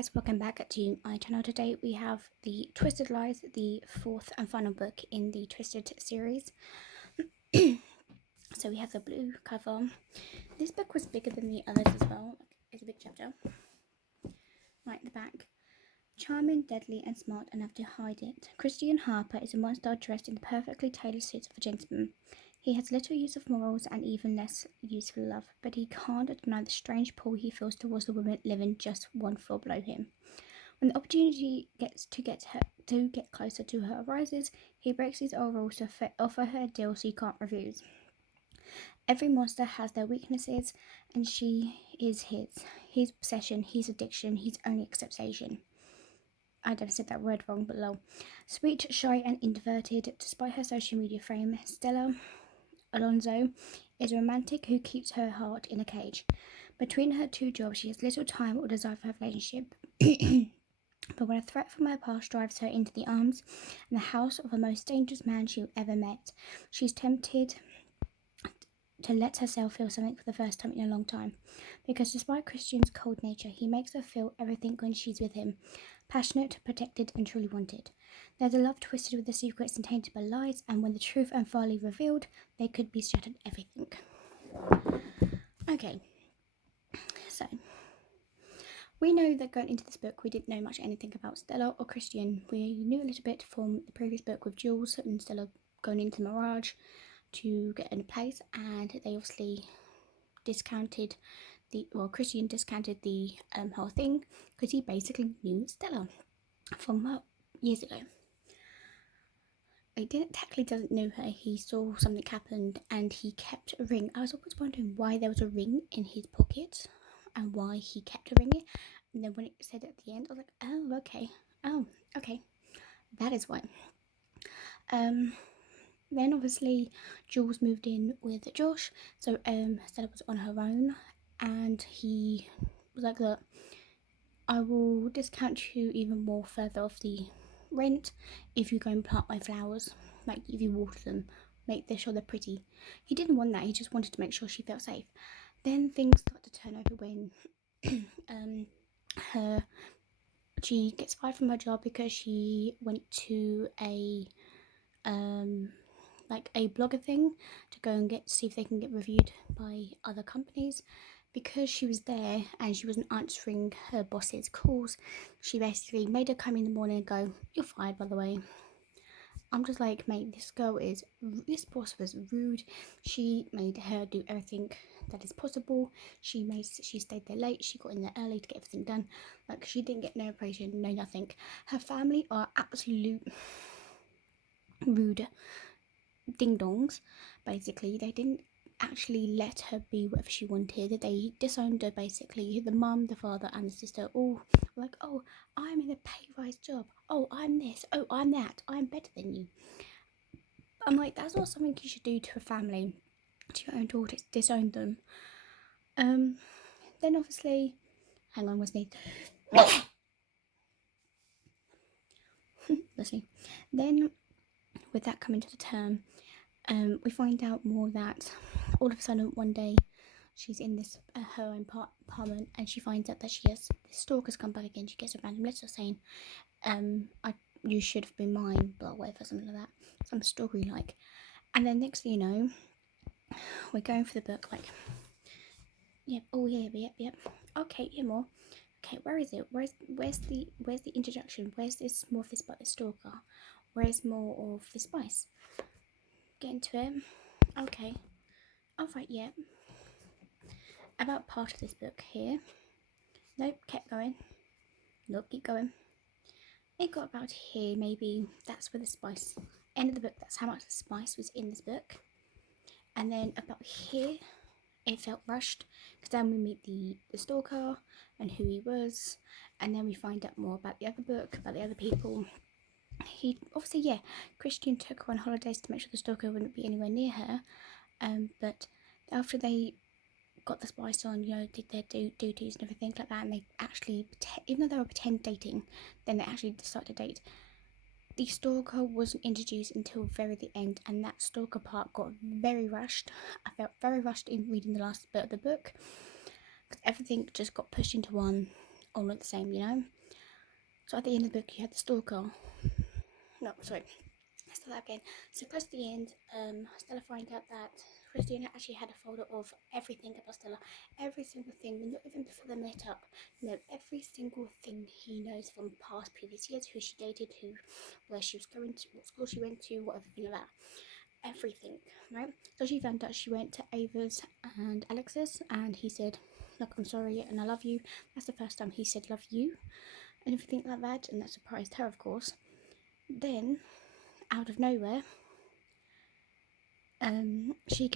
guys, welcome back to my channel. Today we have the Twisted Lies, the fourth and final book in the Twisted series. So we have the blue cover. This book was bigger than the others as well. It's a big chapter. Right at the back. Charming, deadly and smart enough to hide it, Christian Harper is a monster dressed in the perfectly tailored suits of a gentleman. He has little use of morals and even less use for love, but he can't deny the strange pull he feels towards the woman living just one floor below him. When the opportunity to get closer to her arises, he breaks his own rules to offer her a deal she can't refuse. Every monster has their weaknesses, and she is his obsession, his addiction, his only acceptation. I don't said that word wrong, but lol. Sweet, shy, and introverted, despite her social media fame, Stella Alonso is a romantic who keeps her heart in a cage. Between her two jobs, she has little time or desire for her relationship. But when a threat from her past drives her into the arms and the house of the most dangerous man she ever met, she's tempted to let herself feel something for the first time in a long time. Because despite Christian's cold nature, he makes her feel everything when she's with him. Passionate, protected, and truly wanted. There's a love twisted with the secrets and tainted by lies, and when the truth and folly revealed, they could be shattered everything. Okay, so we know that going into this book, we didn't know much anything about Stella or Christian. We knew a little bit from the previous book with Jules and Stella going into Mirage to get in a place, and they obviously discounted Christian discounted the whole thing because he basically knew Stella from years ago. He doesn't know her. He saw something happened and he kept a ring. I was always wondering why there was a ring in his pocket and why he kept a ring. And then when it said at the end, I was like, oh, okay, that is why. Then obviously Jules moved in with Josh, so Stella was on her own, and he was like, look, I will discount you even more further off the rent if you go and plant my flowers, like if you water them, make sure they're pretty. He didn't want that, he just wanted to make sure she felt safe. Then things start to turn over when she gets fired from her job because she went to a blogger thing to go and see if they can get reviewed by other companies. Because she was there and she wasn't answering her boss's calls, she basically made her come in the morning and go, "You're fired, by the way." I'm just like, mate, this boss was rude. She made her do everything that is possible. She stayed there late. She got in there early to get everything done. Like, she didn't get no appreciation, no nothing. Her family are absolute rude ding dongs. Basically, they didn't actually let her be whatever she wanted. They disowned her. Basically, the mum, the father, and the sister all were like, "Oh, I'm in a pay rise job. Oh, I'm this. Oh, I'm that. I'm better than you." I'm like, that's not something you should do to a family, to your own daughters. Disown them. Then obviously, hang on, was need. Let's see. Then, with that coming to the term, we find out more that all of a sudden one day she's in this her own apartment, and she finds out that she has this stalker's come back again. She gets a random letter saying, you should have been mine, blah, whatever, something like that, some story like. And then next thing you know, we're going for the book like, yep, oh yeah, yep, okay, yeah, more. Okay, where is it? Where's the introduction? Where's this more of this about the stalker? Where's more of the spice? Get into it. Okay. Alright, yeah. About part of this book here. Nope, kept going. Nope, keep going. It got about here, maybe that's where the spice, end of the book, that's how much the spice was in this book. And then about here, it felt rushed, because then we meet the stalker and who he was, and then we find out more about the other book, about the other people. He obviously, yeah, Christian took her on holidays to make sure the stalker wouldn't be anywhere near her, but after they got the spice on, you know, did their duties and everything like that, and they actually, even though they were pretend dating, then they actually decided to date. The stalker wasn't introduced until very the end, and that stalker part got very rushed. I felt very rushed in reading the last bit of the book, because everything just got pushed into one. all not the same, you know. So at the end of the book, you had the stalker. No, sorry. Let's start that again. So close to the end, Stella finds out that Christina actually had a folder of everything about Stella, every single thing, not even before they met up. No, every single thing he knows from past previous years, who she dated, where she was going to, what school she went to, whatever, like that. Everything, right? So she found out she went to Ava's and Alex's, and he said, "Look, I'm sorry, and I love you." That's the first time he said "love you" and everything like that, and that surprised her, of course. Then, out of nowhere, she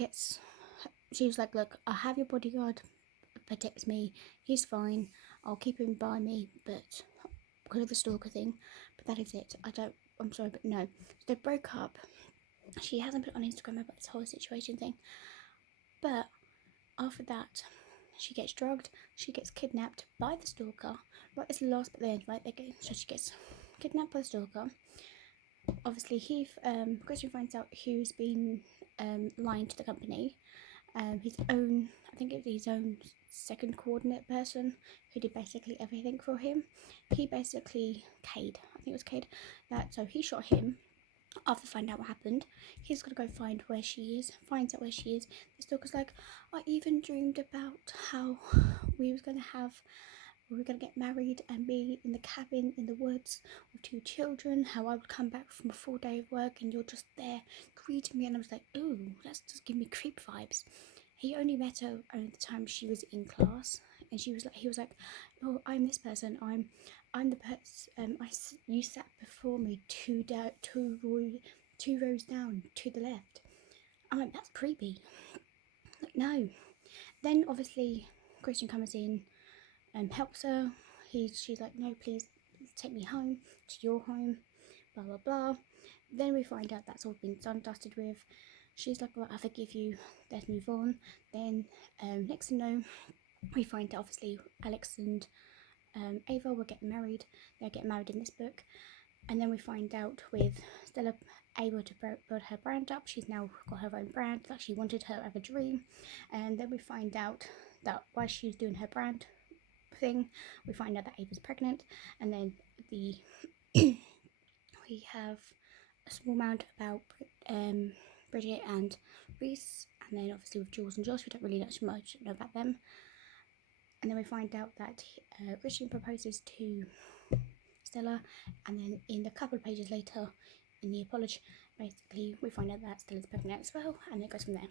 was like, "Look, I have your bodyguard protects me. He's fine. I'll keep him by me, but because of the stalker thing, but that is it. I'm sorry, but no." So they broke up. She hasn't put on Instagram about this whole situation thing, but after that, she gets drugged. She gets kidnapped by the stalker. Right, it's the last bit there, right? So she gets kidnapped by the stalker. Obviously, Christian finds out who's been lying to the company. His own, I think it was his own second coordinate person who did basically everything for him. He basically, Cade, I think it was Cade, so he shot him. After finding out what happened, he's got to go find where she is, finds out where she is. The stalker's like, "I even dreamed about how we was going to have, we were going to get married and be in the cabin in the woods with 2 children, how I would come back from a full day of work and you're just there greeting me." And I was like, "Ooh, that's just giving me creep vibes." He only met her only the time she was in class, and he was like, "Oh, I'm this person. I'm the person. You sat before me two rows down to the left." I'm like, "That's creepy." Like, no. Then obviously Christian comes in and helps her. She's like, "No, please take me home to your home." Blah blah blah. Then we find out that's all been done, dusted with. She's like, "Well, I forgive you. Let's move on." Then next to know, we find out obviously Alex and Ava were getting married. They're getting married in this book. And then we find out with Stella able to build her brand up. She's now got her own brand that she wanted her as a dream. And then we find out that while she's doing her brand thing, we find out that Ava's pregnant. And then we have a small amount about Bridget and Reese. And then obviously with Jules and Josh, we don't really know about them. And then we find out that Christian proposes to Stella, and then in a couple of pages later, in the apology, basically we find out that Stella's pregnant as well, and it goes from there.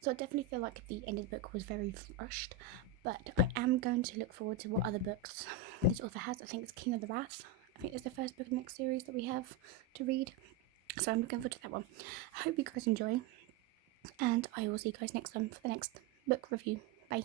So I definitely feel like the end of the book was very rushed, but I am going to look forward to what other books this author has. I think it's King of the Wrath. I think it's the first book in the next series that we have to read, so I'm looking forward to that one. I hope you guys enjoy, and I will see you guys next time for the next book review. Bye.